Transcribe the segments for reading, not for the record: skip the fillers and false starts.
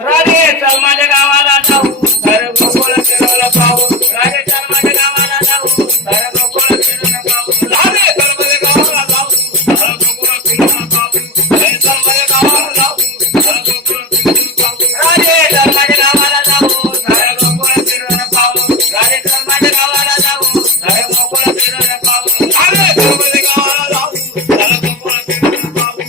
राजे चल माझ्या गावाला जाऊ घर गोकुळ फिरवलं पाहू राजे चल माझ्या गावाला जाऊ घर गोकुळ फिरून पाहू राजे चल माझ्या गावाला जाऊ घर गोकुळ फिरून पाहू राजे चल माझ्या गावाला जाऊ घर गोकुळ फिरून पाहू राजे चल माझ्या गावाला जाऊ घर गोकुळ फिरून पाहू राजे चल माझ्या गावाला जाऊ घर गोकुळ फिरून पाहू राजे चल माझ्या गावाला जाऊ घर गोकुळ फिरून पाहू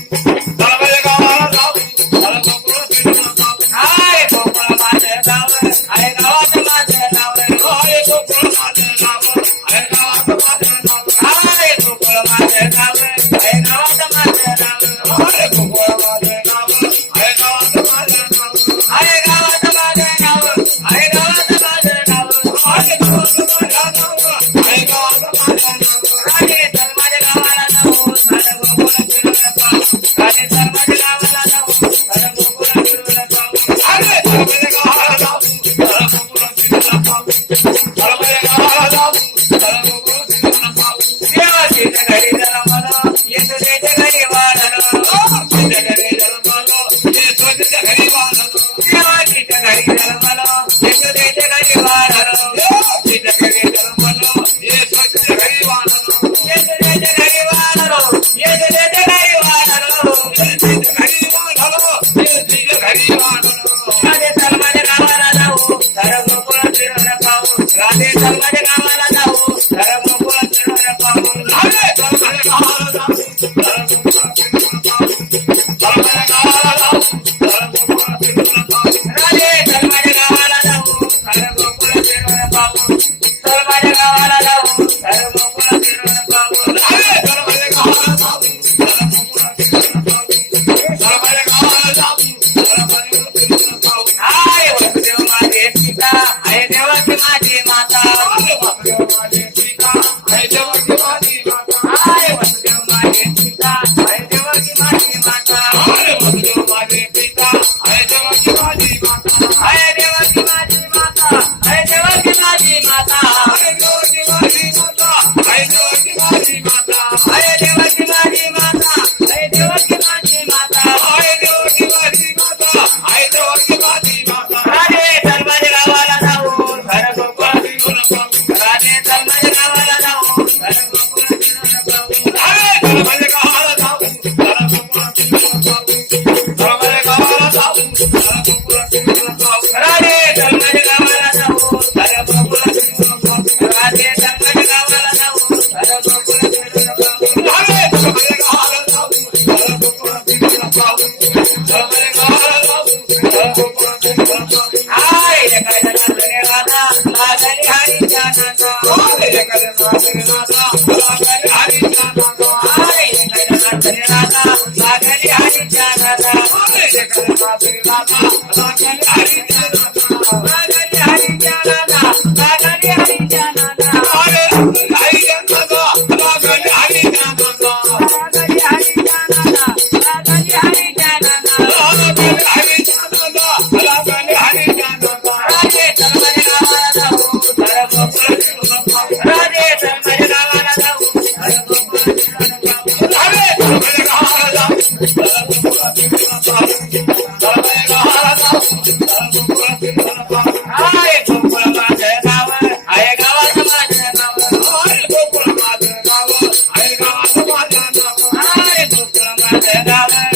चल माझ्या गावाला जाऊ घर गोकुळ फिरून पाहू हाय गोकुळ माझे गाव आहे गावात माझे नाव हाय गोकुळ माझे गाव आहे गावात माझे नाव हाय गोकुळ माझे गाव आहे गावात माझे नाव हाय गोकुळ माझे गाव आहे गावात माझे नाव हाय गावात माझे नाव आहे गावात माझे नाव हाय गावात माझे नाव आहे गावात माझे नाव राजे चल माझ्या गावाला जाऊ झालं गोकुळ फिरून पाहू राजे चल माझ्या गावाला जाऊ झालं गोकुळ फिरून पाहू राजे चल माझ्या गावाला जाऊ झालं गोकुळ फिरून पाहू चल माझ्या गावाला जाऊ झालं गोकुळ फिरून पाहू देवाच्या घरी जन्मलो येशूच्या घरी वाढलो येशूच्या घरी जन्मलो येशूच्या घरी वाढलो देवाच्या घरी जन्मलो येशूच्या घरी वाढलो येशूच्या घरी जन्मलो येशूच्या घरी वाढलो येशूच्या घरी वाढलो येशूच्या घरी वाढलो येशूच्या घरी वाढलो येशूच्या घरी वाढलो राजे चल माझ्या गावाला जाऊ घर गोकुळ फिरून पाहू राजे चल माझ्या गावाला जाऊ घर गोकुळ फिरून पाहू राजे चल माझ्या गावाला जाऊ घर गोकुळ फिरून पाहू चल माझ्या गावाला जाऊ घर गोकुळ फिरून पाहू राजे चल माझ्या गावाला जाऊ घर गोकुळ फिरून पाहू चल माझ्या गावाला जाऊ घर गोकुळ फिरून पाहू राजे चल माझ्या गावाला जाऊ घर गोकुळ फिरून पाहू चल माझ्या गावाला जाऊ घर गोकुळ फिरून पाहू हाय वसुदेव माझे पिता आहे देवाची माझी माता हाय वसुदेव माझे पिता आहे देवाची माझी माता हाय वसुदेव माझे पिता आहे देवाची माझी माता हाय वसुदेव माझे पिता आहे देवाची माझी माता हाय देवाची माझी माता आहे देवाची माझी माता हाय देवाची माझी माता आहे देवाची माझी माता हाय देवाची माझी माता आहे देवाची माझी माता हाय देवाची माझी माता आहे देवाची माझी माता राजे चल माझ्या गावाला जाऊ घर गोकुळ फिरून पाहू राजे चल माझ्या गावाला जाऊ घर गोकुळ फिरून पाहू राजे चल माझ्या गावाला जाऊ घर गोकुळ फिरून पाहू चल माझ्या गावाला जाऊ घर गोकुळ फिरून पाहू राजे चल माझ्या गावाला जाऊ घर गोकुळ फिरून पाहू राजे चल माझ्या गावाला जाऊ घर गोकुळ फिरून पाहू राजे चल माझ्या गावाला जाऊ घर गोकुळ फिरून पाहू चल माझ्या गावाला जाऊ घर गोकुळ फिरून पाहू हाय एका जनार्दने राधा लागली हरीच्या नादा हाय एका जनार्दने राधा लागली हरीच्या नादा हाय एका जनार्दने राधा लागली हरीच्या नादा हाय एका जनार्दने राधा लागली हरीच्या नादा लागली हरीच्या नादा लागली हरीच्या नादा अरे हरीच्या नादा लागली हरीच्या नादा लागली हरीच्या नादा लागली हरीच्या नादा लागली हरीच्या नादा लागली हरीच्या नादा राजे चल माझ्या गावाला जाऊ घर गोकुळ फिरून पाहू राजे चल माझ्या गावाला जाऊ घर गोकुळ फिरून पाहू राजे चल माझ्या गावाला जाऊ घर गोकुळ फिरून पाहू चल माझ्या गावाला जाऊ घर गोकुळ फिरून पाहू हाय गोकुळ माझे गाव आहे गावात माझे नाव हाय गोकुळ माझे गाव आहे गावात माझे नाव हाय गोकुळ माझे गाव